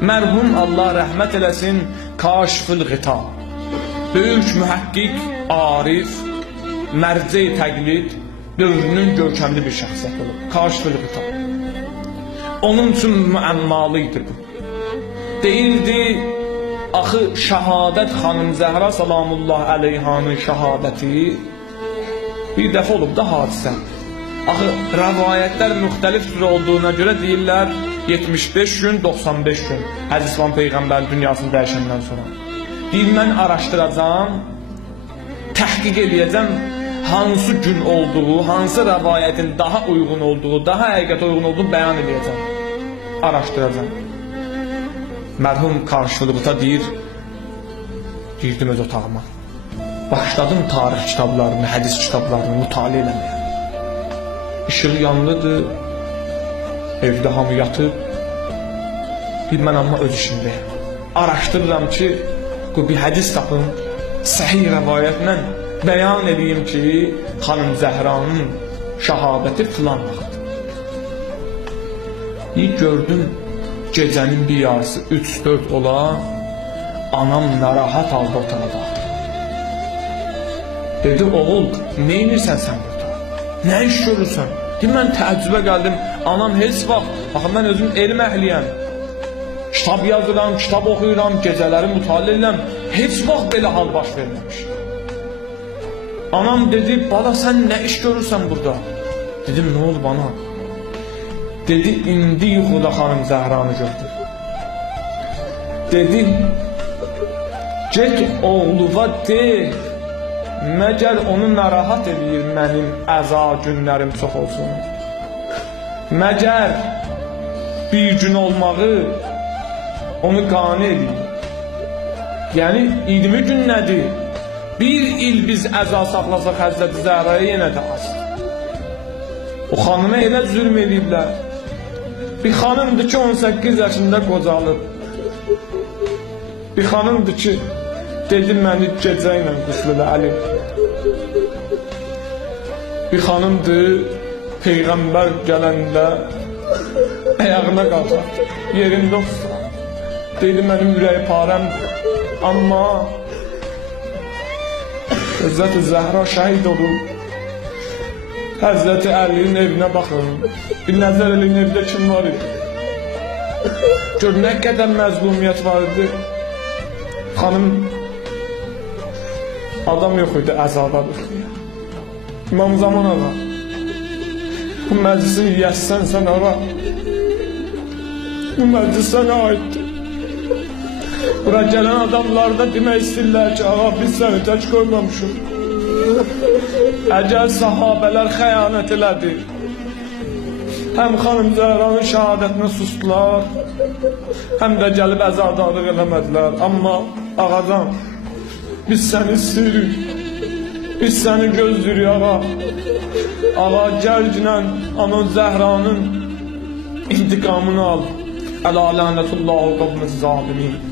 Mərhum Allah rəhmət eləsin, Kaşfül Ğita, böyük mühəqqqiq, arif, mərcə-i təqlid dövrünün görkəmli bir şəxsiyyət olub. Kaşfül Ğita. Onun üçün müəmmalı idi bu. Deyildi, axı şəhadət xanım Zəhra salamullah əleyhanın şəhadəti bir dəfə olub da hadisə. Axı rəvayətlər müxtəlif cür olduğuna görə deyirlər 75 gün, 95 gün Həz İslam Peyğəmbərin dünyasını dəyişəndən sonra. Deyir, mən araşdıracağım, təhqiq edəcəm hansı gün olduğu, hansı rəvayətin daha uyğun olduğu, daha həqiqətə uyğun olduğu bəyan edəcəm. Araşdıracağım. Mərhum Kaşfül Ğita deyir, girdim öz otağıma. Başladım tarix kitablarını, hədis kitablarını mütaliə eləməyə. İşıq yanlıdır, evdə hamı yatıb. Mən amma öz işimdəyim. Araşdırıram ki, bir hədis tapım, səhih rəvayətlə bəyan edeyim ki, xanım Zəhranın şəhadəti filan vaxt. Gördüm, gecənin bir yarısı 3-4 ola, anam narahat halda otağa daxil. Dedi, oğul, neynirsən sən burada? Nə iş görürsən? Mən təəccübə gəldim, anam heç vaxt, baxın mən özüm elm əhliyəm. Kitab yazıram, kitab oxuyuram, gecələri mütaliə edirəm, heç vaxt belə hal baş verməmiş. Anam dedi, bala sən nə iş görürsən burada? Dedim, nə oldu bana? Dedi, indi yuxuda xanım Zəhranı gördüm. Dedi, get oğluva de, məgər onu narahat edir mənim əza günlərim çox olsun. Məgər bir gün olmağı onu qane edir. Yəni 20 gün nədir? Bir il biz əza saxlasaq Həzrəti Zəhraya yenə də azdır. O xanıma elə zülm ediblər. Bir xanımdır ki 18 yaşında qocalıb. Bir xanımdır ki dedi məni gecə ilə qüsl əlim. Bir xanımdır Peyğəmbər gələndə ayağına qalxar, yerində oturar. Dedi mənim ürək parəmdir. Amma Həzrəti Zəhra şəhid olub. Həzrəti Əlinin evinə baxın. Bir nəzər eləyin, evdə kim var idi? Gör nə qədər məzlumiyyət var idi. Xanım adam yox idi, əzadadır. İmam Zaman ağa, bu məclisi yiyəsən sən ağa, bu məclis sənə aiddir. Bura gələn adamlar da demək istəyirlər ki, ağa biz səni tək qoymamışıq. Əgər sahabələr xəyanət elədi, həm xanım Zəhranın şəhadətinə sustular, həm də gəlib əzadarlıq eləmədilər. Amma ağadan, biz səni istəyirik, biz səni gözləyirik ağa. Ağa gəlcinə ana Zəhranın intiqamını al. Ələ lənətullahu qavmı zalimin.